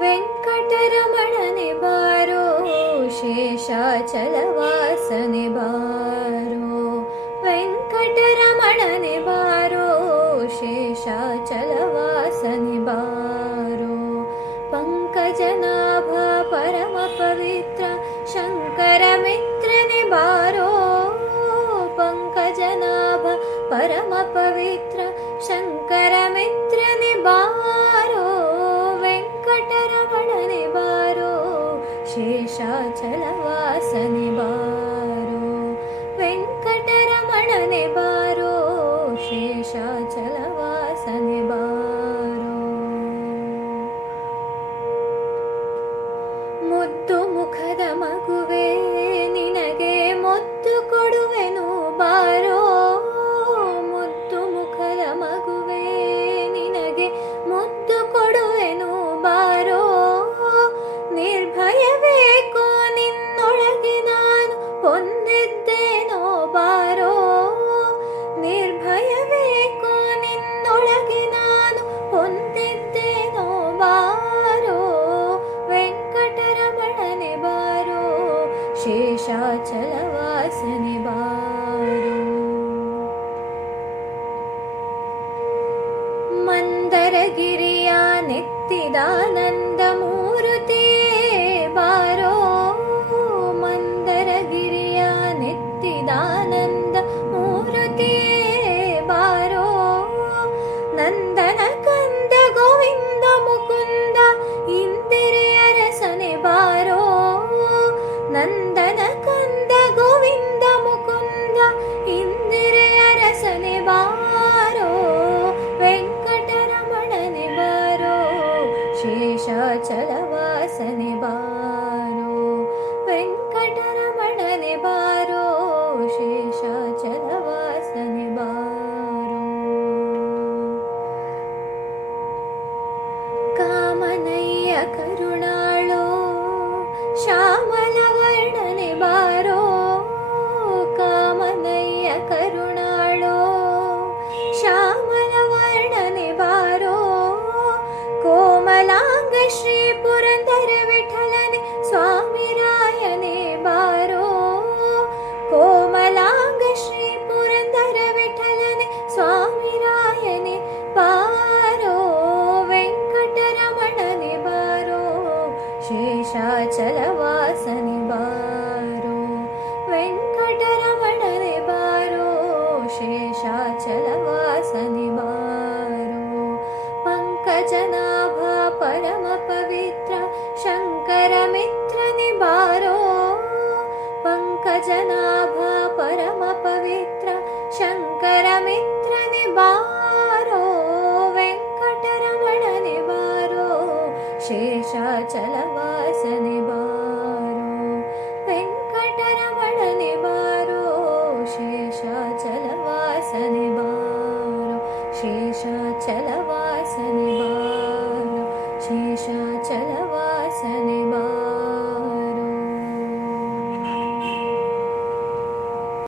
ವೆಂಕಟರಮಣನೆ ಬಾರೋ ಶೇಷಾಚಲವಾಸನೆ ಬಾರೋ ವೆಂಕಟರಮಣನೆ ಬಾರೋ ಶೇಷಾಚಲವಾಸನೆ ಬಾರೋ ಪಂಕಜನಾಭ ಪರಮ ಪವಿತ್ರ ಶಂಕರ ಮಿತ್ರನೆ ಬಾರೋ ಪಂಕಜನಾಭ ಪರಮ ಪವಿತ್ರ ಶಂಕರ ಮಿತ್ರನೆ ಬಾರೋ ವೆಂಕಟರಮಣನೆ ಬಾರೋ ಶೇಷಾಚಲವಾಸನೆ ಬಾರೋ ವೆಂಕಟರಮಣನೆ ಬಾರೋ ಶೇಷಾಚಲವಾಸನೆ ಬಾರೋ ಮುದ್ದು ಮುಖದ ಮಗುವೆ ನಿನಗೆ ಮುದ್ದು ಕೊಡುವೆನು ಬಾರೋ ಮುದ್ದು ಮುಖದ ಮಗುವೆ ನಿನಗೆ ಮುದ್ದು ಕೊಡುವೆನು ಬಾರೋ ನಿರ್ಭಯವೇಕೋ ನಿನ್ನೊಳಗೆ ನಾನು ಹೊಂದಿದ್ದೇನೋ ಬಾರೋ ನಿರ್ಭಯವೇಕೋ ನಿನ್ನೊಳಗೆ ನಾನು ಹೊಂದಿದ್ದೇನೋ ಬಾರೋ ವೆಂಕಟರಮಣನೆ ಬಾರೋ ಶೇಷಾಚಲವಾಸನೆ ಬಾರೋ ಮಂದರಗಿರಿಯ ನೆತ್ತಿದಾನಂದ ಮೂರುತಿಯೇ ಬಾರೋ ಮಂದರಗಿರಿಯ ನೆತ್ತಿದಾನಂದ ಮೂರುತಿಯೇ ಬಾರೋ ನಂದನ ಕಂದ ಗೋವಿಂದ ಮುಕುಂದ ಇಂದಿರೆಯ ರಸನೆ ಬಾರೋ ನಂದನ ಕಂದ ಗೋವಿಂದ ಮುಕುಂದ ಇಂದಿರೆಯ ರಸನೆ ಬಾರೋ ವೆಂಕಟರಮಣನೆ ಬಾರೋ ಶೇಷಾಚಲವಾಸನೆ ಬಾರೋ ವೆಂಕಟರಮಣನೆ ಬಾರೋ ಶೇಷಾಚಲವಾಸನೆ ಬಾರೋ ಕಾಮನಯ್ಯ ಕರುಣಾಳೋ ಶ್ಯಾಮಲವರ್ಣನೆ ಬಾರೋ ಕಾಮನಯ್ಯ ಕರುಣಾಳೋ ಶ್ಯಾಮಲವರ್ಣನೆ ಬಾರೋ ಕೋಮಲಾಂಗ ಶ್ರೀ ಪುರಂದರ ವಿಠಲನೆ ಸ್ವಾಮಿರಾಯನೆ ಬಾರೋ ಕೋಮಲಾಂಗ ಶ್ರೀ ಪುರಂದರ ವಿಠಲನೆ ಸ್ವಾಮಿರಾಯನೆ ಬಾರೋ ವೆಂಕಟರಮಣನೆ ಬಾರೋ ಶೇಷಾಚಲವಾಸನೆ ಬಾರೋ ವೆಂಕಟರಮಣನೆ ಬಾರೋ ಶೇಷಾಚಲವಾಸನೆ ಬಾರೋ ಪಂಕಜನಾಭ ಪರಮ ಪವಿತ್ರ ಶಂಕರ ಮಿತ್ರನೆ ಬಾರೋ ಪಂಕಜನಾಭ ಪರಮ ಪವಿತ್ರ ಶಂಕರ ಮಿತ್ರನೆ ಬಾರೋ ವೆಂಕಟರಮಣನೆ ಬಾರೋ ಶೇಷಾಚಲವಾಸನೆ ಬಾರೋ ವೆಂಕಟರಮಣನೆ ಬಾರೋ ಶೇಷಾಚಲವಾಸನೆ ಬಾರೋ ಶೇಷಾಚಲವಾಸನೆ ಬಾರೋ